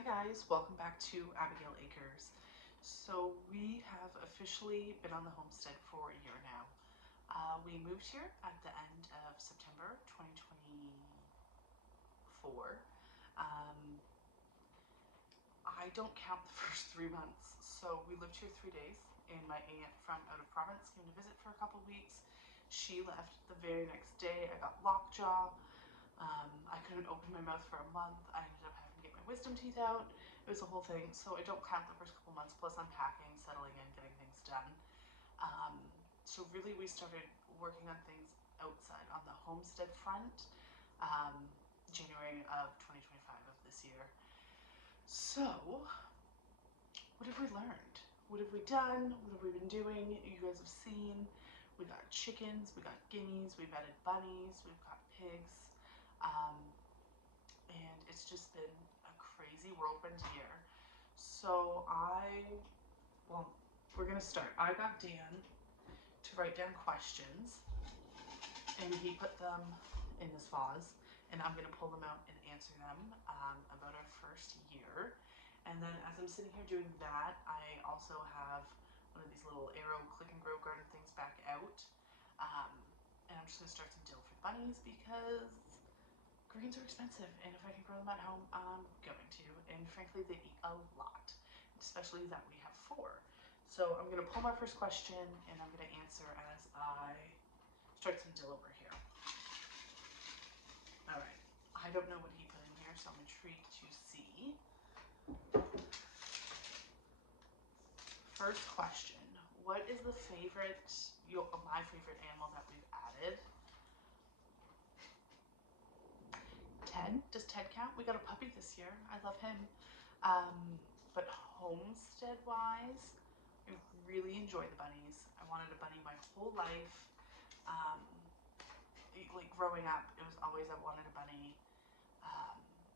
Hi guys, welcome back to Abigail Acres. So we have officially been on the homestead for a year now. We moved here at the end of September 2024. Um, I don't count the first 3 months. So we lived here 3 days and my aunt from out of province came to visit for a couple weeks. She left the very next day. I got lockjaw. I couldn't open my mouth for a month. I ended up having to get my wisdom teeth out. It was a whole thing. So I don't count the first couple months, plus unpacking, settling in, getting things done. Um, so really we started working on things outside on the homestead front um, January of 2025 of this year. So what have we learned? What have we done? What have we been doing? You guys have seen. We got chickens, we got guineas, we've added bunnies, we've got pigs. Um, and it's just been a crazy whirlwind year. So we're gonna start. I got Dan to write down questions and he put them in this vase and I'm gonna pull them out and answer them about our first year. And then as I'm sitting here doing that, I also have one of these little arrow click and grow garden things back out. And I'm just gonna start some dill for bunnies because greens are expensive, and if I can grow them at home, I'm going to. And frankly, they eat a lot, especially that we have four. So I'm gonna pull my first question, and I'm gonna answer as I start some dill over here. All right. I don't know what he put in here, so I'm intrigued to see. First question: what is the my favorite animal that we've added? Ted. Does Ted count? We got a puppy this year. I love him. But homestead-wise, I really enjoy the bunnies. I wanted a bunny my whole life. Um, like growing up, it was always I wanted a bunny.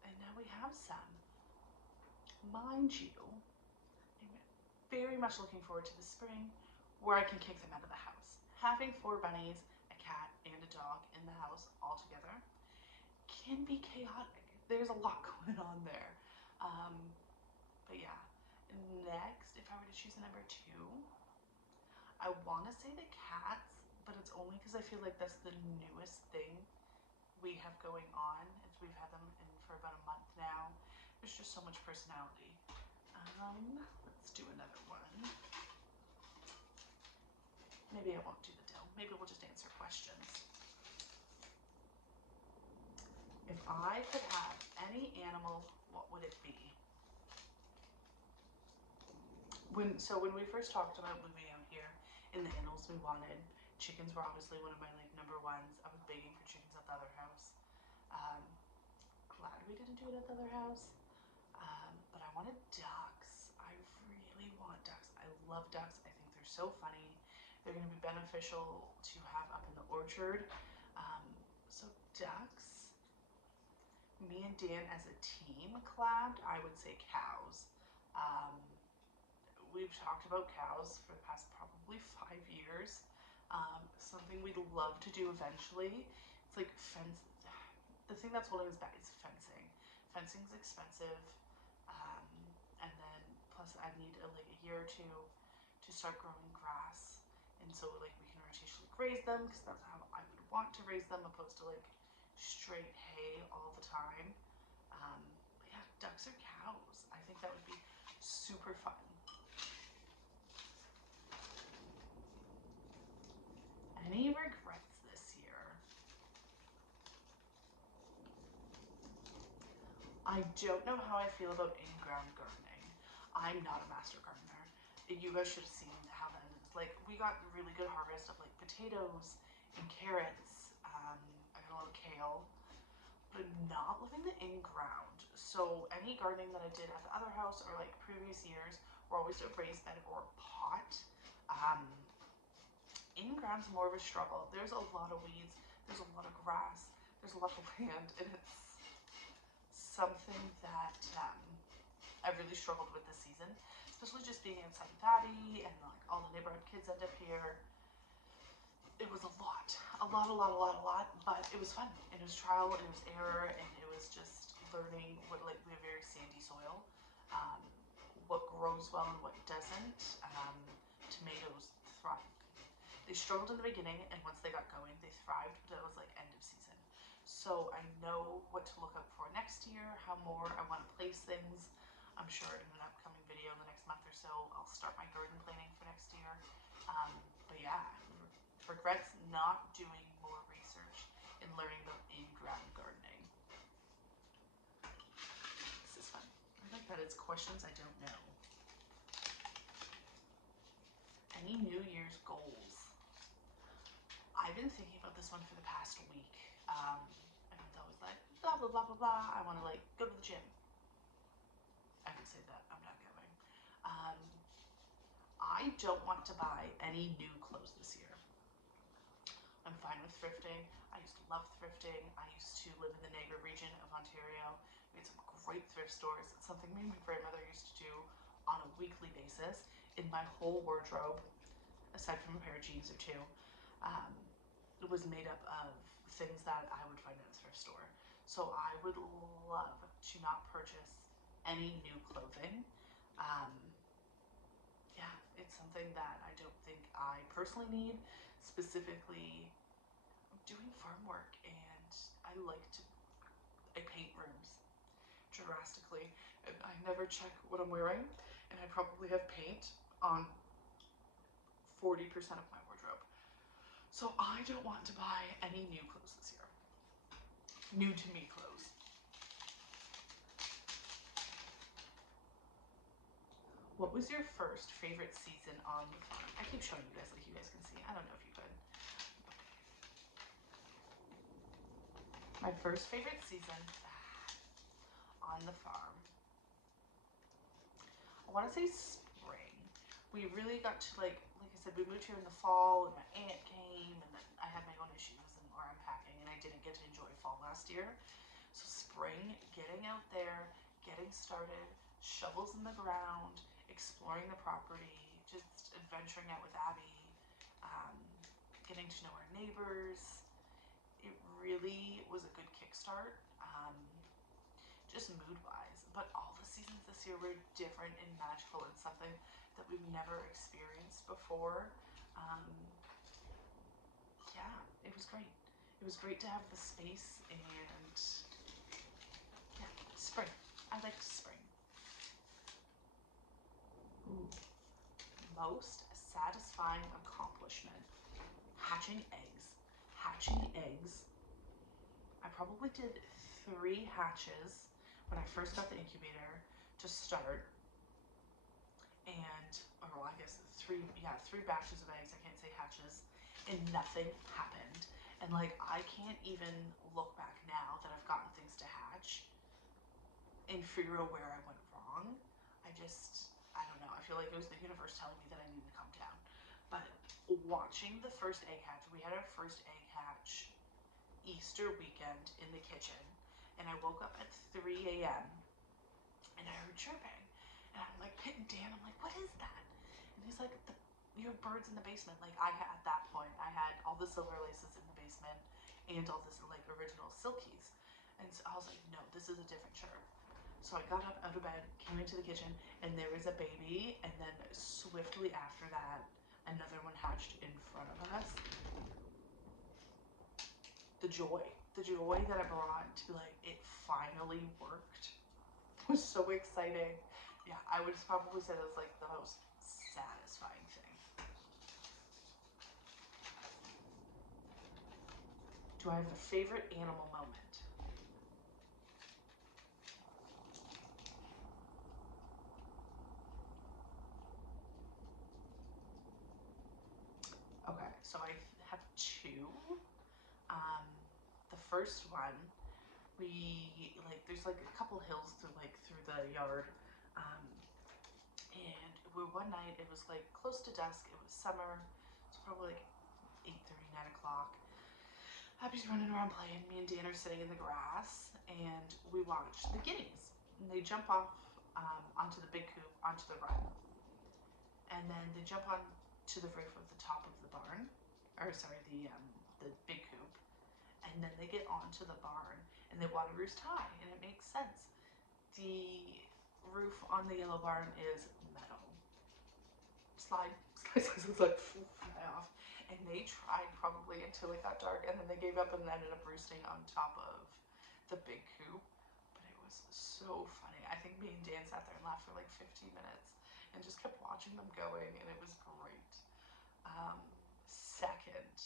And now we have some. Mind you, I'm very much looking forward to the spring where I can kick them out of the house. Having 4 bunnies, a cat, and a dog in the house all together can be chaotic. There's a lot going on there. But yeah, next, if I were to choose a number 2, I want to say the cats, but it's only because I feel like that's the newest thing we have going on. We've had them in for about a month now. There's just so much personality. Let's do another one. Maybe I won't do the dill. Maybe we'll just answer questions. If I could have any animal, what would it be? When we first talked about moving out here, in the Inles we wanted chickens. Were obviously one of my number ones. I was begging for chickens at the other house. Um, Glad we didn't do it at the other house. But I wanted ducks. I really want ducks. I love ducks. I think they're so funny. They're going to be beneficial to have up in the orchard. So ducks. Me and Dan as a team collabed, I would say cows. Um, we've talked about cows for the past probably 5 years. Something we'd love to do eventually. It's like fence. The thing that's holding us back is fencing. Fencing's expensive, and then plus I need like a year or two to start growing grass, and so we can rotationally graze them because that's how I would want to raise them, opposed to straight hay all the time. But yeah, ducks or cows. I think that would be super fun. Any regrets this year? I don't know how I feel about in-ground gardening. I'm not a master gardener. You guys should have seen how that is. We got really good harvest of potatoes and carrots. I got a lot of kale, but not living the in-ground. So any gardening that I did at the other house or previous years were always a raised bed or a pot. In-ground's more of a struggle. There's a lot of weeds. There's a lot of grass. There's a lot of land, and it's something that I really struggled with this season, especially just being outside of Abby and all the neighborhood kids end up here. It was a lot, but it was fun. And it was trial and it was error and it was just learning what we have very sandy soil. grows well and what doesn't. Tomatoes thrive. They struggled in the beginning, and once they got going, they thrived, but it was like end of season. So I know what to look out for next year, how more I want to place things. I'm sure in an upcoming video in the next month or so, I'll start my garden planning for next year. But yeah, regrets not doing more research and learning about in-ground gardening. This is fun. I like that it's questions I don't know. Any New Year's goals? I've been thinking about this one for the past week. Everyone's always like, blah, blah, blah, blah, blah. I want to like go to the gym. I can say that, I'm not going. I don't want to buy any new clothes this year. I'm fine with thrifting. I used to love thrifting. I used to live in the Niagara region of Ontario. We had some great thrift stores. It's something me and my grandmother used to do on a weekly basis. In my whole wardrobe, aside from a pair of jeans or two, it was made up of things that I would find at a thrift store. So I would love to not purchase any new clothing. Yeah, it's something that I don't think I personally need. Specifically, I'm doing farm work and I paint rooms drastically. And I never check what I'm wearing, and I probably have paint on 40% of my wardrobe. So I don't want to buy any new clothes this year. New to me clothes. What was your first favorite season on the farm? I keep showing you guys like you guys can see. I don't know if you could. My first favorite season on the farm. I want to say spring. We really got to like I said, we moved here in the fall and my aunt came, and then I had my own issues and or unpacking, and I didn't get to enjoy fall last year. So spring, getting out there, getting started, shovels in the ground, exploring the property, just adventuring out with Abby, getting to know our neighbors. It really was a good kickstart, just mood-wise. But all the seasons this year were different and magical and something that we've never experienced before. Yeah, it was great. It was great to have the space, and yeah, spring. I liked spring. Ooh. Most satisfying accomplishment. Hatching eggs. Hatching eggs. I probably did 3 hatches when I first got the incubator to start. And, or well, I guess 3 batches of eggs. I can't say hatches. And nothing happened. And like, I can't even look back now that I've gotten things to hatch and figure out where I went wrong. I don't know. I feel like it was the universe telling me that I needed to calm down. But watching the first egg hatch, we had our first egg hatch Easter weekend in the kitchen, and I woke up at 3 a.m. and I heard chirping, and I'm like, hitting Dan, I'm like, what is that? And he's like, you have birds in the basement. Like, at that point, I had all the silver laces in the basement and all this like original silkies, and so I was like, no, this is a different chirp. So I got up out of bed, came into the kitchen, and there was a baby, and then swiftly after that, another one hatched in front of us. The joy that it brought to be like, it finally worked was so exciting. Yeah, I would probably say that's like the most satisfying thing. Do I have a favorite animal moment? Okay, so I have 2. The first one, there's like a couple hills through the yard, and one night it was like close to dusk. It was summer. It's probably like 8:30, 9 o'clock. Abby's running around playing. Me and Dan are sitting in the grass, and we watch the guineas. And they jump off onto the big coop, onto the run, and then they jump on to the roof of the top of the barn, or sorry, the big coop, and then they get onto the barn, and they want to roost high, and it makes sense. The roof on the yellow barn is metal. slide, slide, fly off. And they tried probably until it got dark, and then they gave up and ended up roosting on top of the big coop. But it was so funny. I think me and Dan sat there and laughed for like 15 minutes and just kept watching them going, and it was great. Second,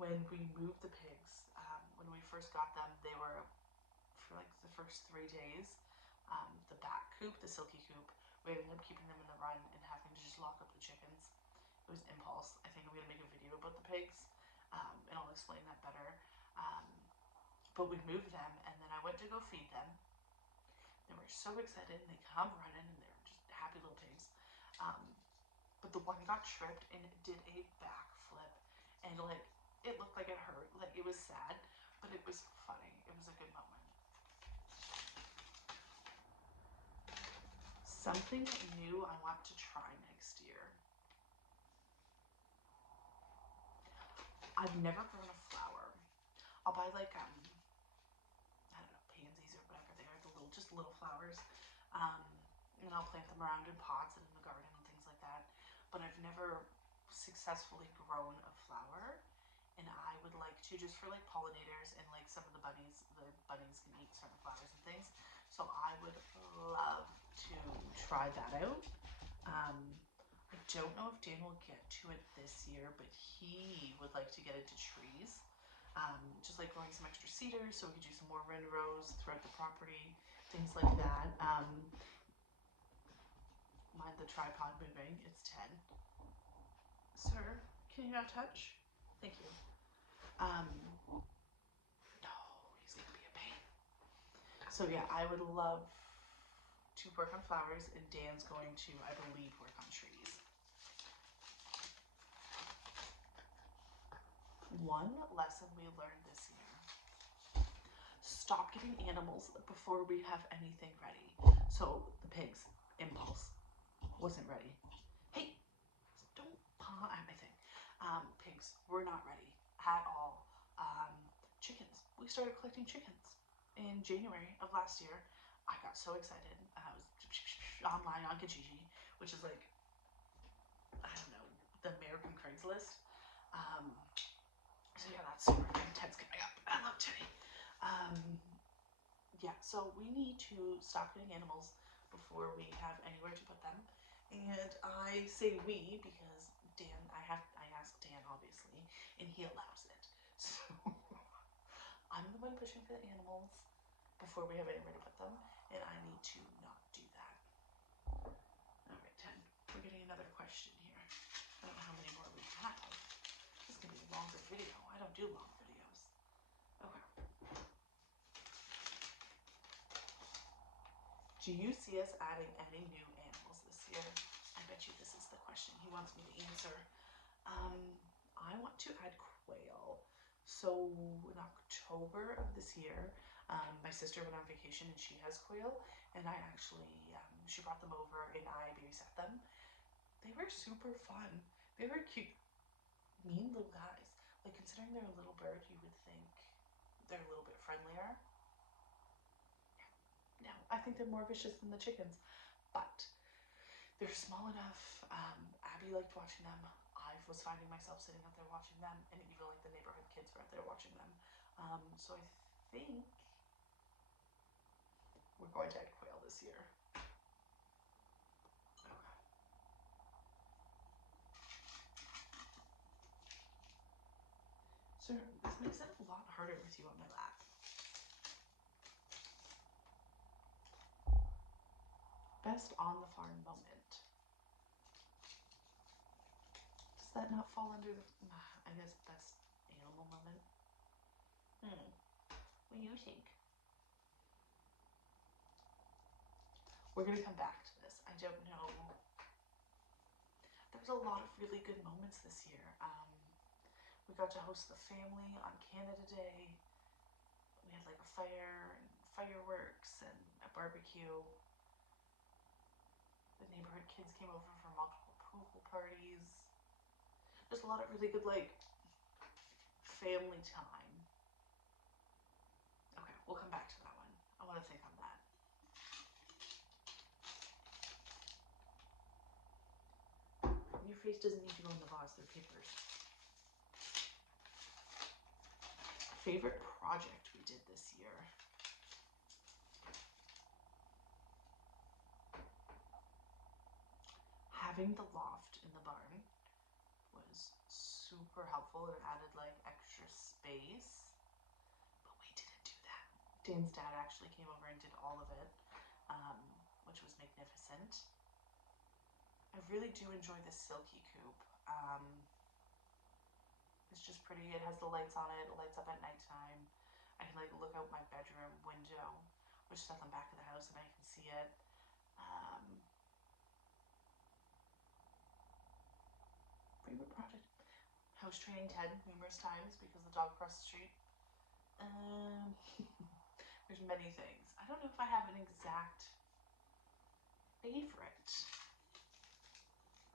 when we moved the pigs, when we first got them, they were, for like the first 3 days, the back coop, the silky coop, we ended up keeping them in the run and having to just lock up the chickens. It was impulse. I think I'm going to make a video about the pigs, and I'll explain that better. But we moved them, and then I went to go feed them. They were so excited, and they come running, and they're just happy little pigs. But the one got tripped and it did a backflip, and like it looked like it hurt, like it was sad, but it was funny. It was a good moment. Something new I want to try next year. I've never grown a flower. I'll buy like I don't know, pansies or whatever they are, the little, just little flowers, and I'll plant them around in pots and in the garden and things like that. But I've never successfully grown a flower, and I would like to, just for like pollinators and like some of the bunnies can eat certain flowers and things. So I would love to try that out. I don't know if Dan will get to it this year, but he would like to get into trees. Just like growing some extra cedars so we could do some more windrows throughout the property, things like that. Mind the tripod moving, it's 10. Sir, can you not touch? Thank you. No, he's gonna be a pain. So yeah, I would love to work on flowers, and Dan's going to, I believe, work on trees. One lesson we learned this year: stop getting animals before we have anything ready. So the pigs, impulse, wasn't ready. Hey, don't paw at my thing. Pigs were not ready at all. Chickens, we started collecting chickens in January of last year. I got so excited. I was online on Kijiji, which is like, I don't know, the American Craigslist. So yeah, that's super fun. Ted's coming up. I love Teddy. Yeah, so we need to stop getting animals before we have anywhere to put them. And I say we because I asked Dan obviously, and he allows it. So I'm the one pushing for the animals before we have anywhere to put them, and I need to not do that. Alright, 10. We're getting another question here. I don't know how many more we have. This is going to be a longer video. I don't do long videos. Okay. Do you see us adding any new animals this year? I bet you this is the question he wants me to answer. I want to add quail. So in October of this year, my sister went on vacation and she has quail, and I actually, she brought them over and I babysat them. They were super fun. They were cute, mean little guys. Like, considering they're a little bird, you would think they're a little bit friendlier. No, I think they're more vicious than the chickens, but they're small enough. Abby liked watching them. I was finding myself sitting out there watching them, and even like the neighborhood kids were out there watching them. So I think we're going to add quail this year. Okay. So this makes it a lot harder with you on my lap. Best on the farm moment. Does that not fall under the, I guess, best animal moment? What do you think? We're gonna come back to this. I don't know. There was a lot of really good moments this year. We got to host the family on Canada Day. We had like a fire and fireworks and a barbecue. The neighborhood kids came over for multiple pool parties. There's a lot of really good like family time. Okay, we'll come back to that one. I want to think on that. face doesn't need to go in the vase, they're papers. Favorite project we did this year. Having the loft in the barn was super helpful and added like extra space, but we didn't do that. Dan's dad actually came over and did all of it, which was magnificent. I really do enjoy the silky coop. It's just pretty. It has the lights on it. It lights up at nighttime. I can like look out my bedroom window, which is at the back of the house, and I can see it. Favorite project? House training Ted numerous times because the dog across the street. There's many things. I don't know if I have an exact favorite.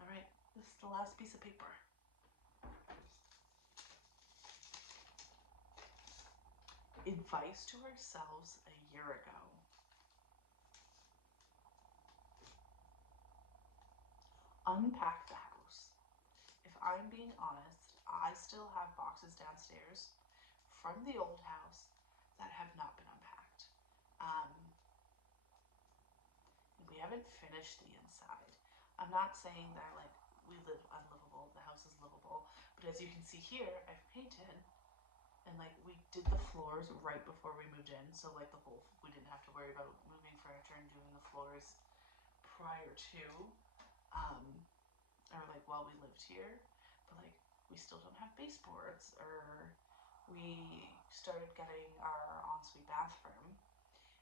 All right, this is the last piece of paper. Advice to ourselves a year ago. Unpack the house. If I'm being honest, I still have boxes downstairs from the old house that have not been unpacked. We haven't finished the inside. I'm not saying that like we live unlivable, the house is livable, but as you can see here, I've painted and like we did the floors right before we moved in, so like we didn't have to worry about moving furniture and doing the floors prior to or like while we lived here, but like we still don't have baseboards, or we started getting our ensuite bathroom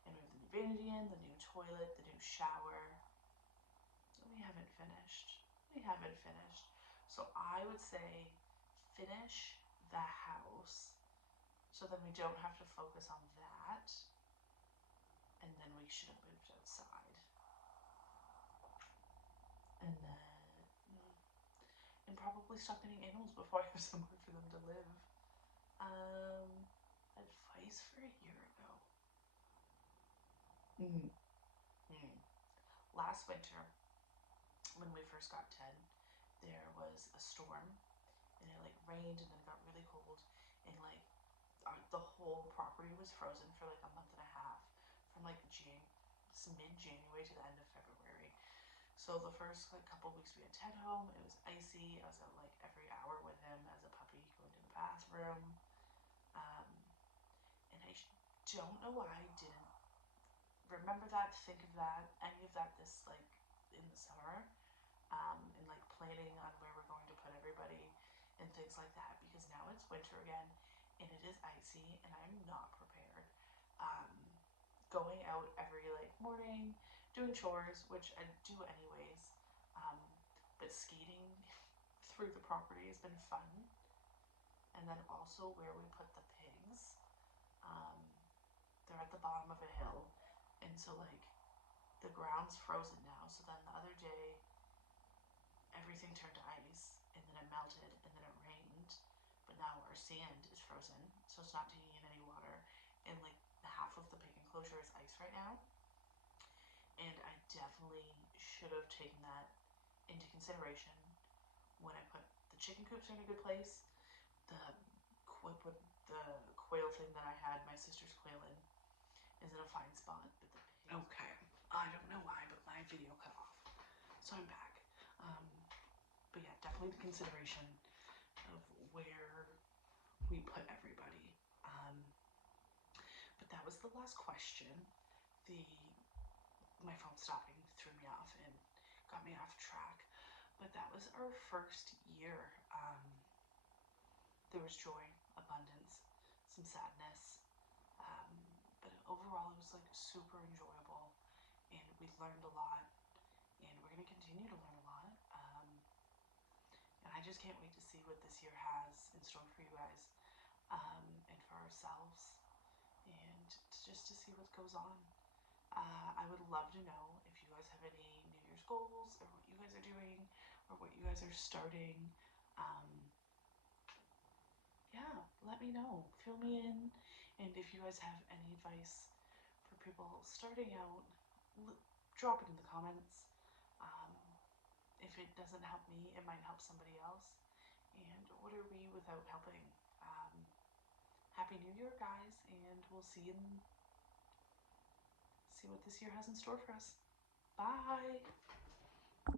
and we have the new vanity in, the new toilet, the new shower. We haven't finished. So I would say finish the house so then we don't have to focus on that, and then we should have moved outside. And probably stop getting animals before I have somewhere for them to live. Advice for a year ago. Last winter, when we first got Ted, there was a storm, and it like rained, and then it got really cold, and like the whole property was frozen for like a month and a half, from like mid-January to the end of February. So the first like couple of weeks we had Ted home, it was icy. I was out like every hour with him as a puppy going to the bathroom. And I don't know why I didn't remember that, think of that, any of that this like in the summer, and like planning on where we're going to put everybody and things like that, because now it's winter again and it is icy and I'm not prepared. Going out every like morning, doing chores, which I do anyways, but skating through the property has been fun. And then also where we put the pigs, they're at the bottom of a hill, and so like the ground's frozen now. So then the other day everything turned to ice, and then it melted, and then it rained, but now our sand is frozen, so it's not taking in any water, and like half of the pig enclosure is ice right now. And I definitely should have taken that into consideration when I put the chicken coops in a good place. The quail thing that I had my sister's quail in is in a fine spot, but the pig. Okay, I don't know why, but my video cut off, so I'm back. But yeah, definitely the consideration of where we put everybody. But that was the last question. My phone stopping threw me off and got me off track. But that was our first year. There was joy, abundance, some sadness, but overall it was like super enjoyable, and we learned a lot, and we're gonna continue to learn a lot. And I just can't wait to see what this year has in store for you guys, and for ourselves, and just to see what goes on. I would love to know if you guys have any New Year's goals, or what you guys are doing, or what you guys are starting. Yeah, let me know. Fill me in. And if you guys have any advice for people starting out, drop it in the comments. if it doesn't help me, it might help somebody else. And what are we without helping? Happy New Year, guys, and we'll see what this year has in store for us. Bye.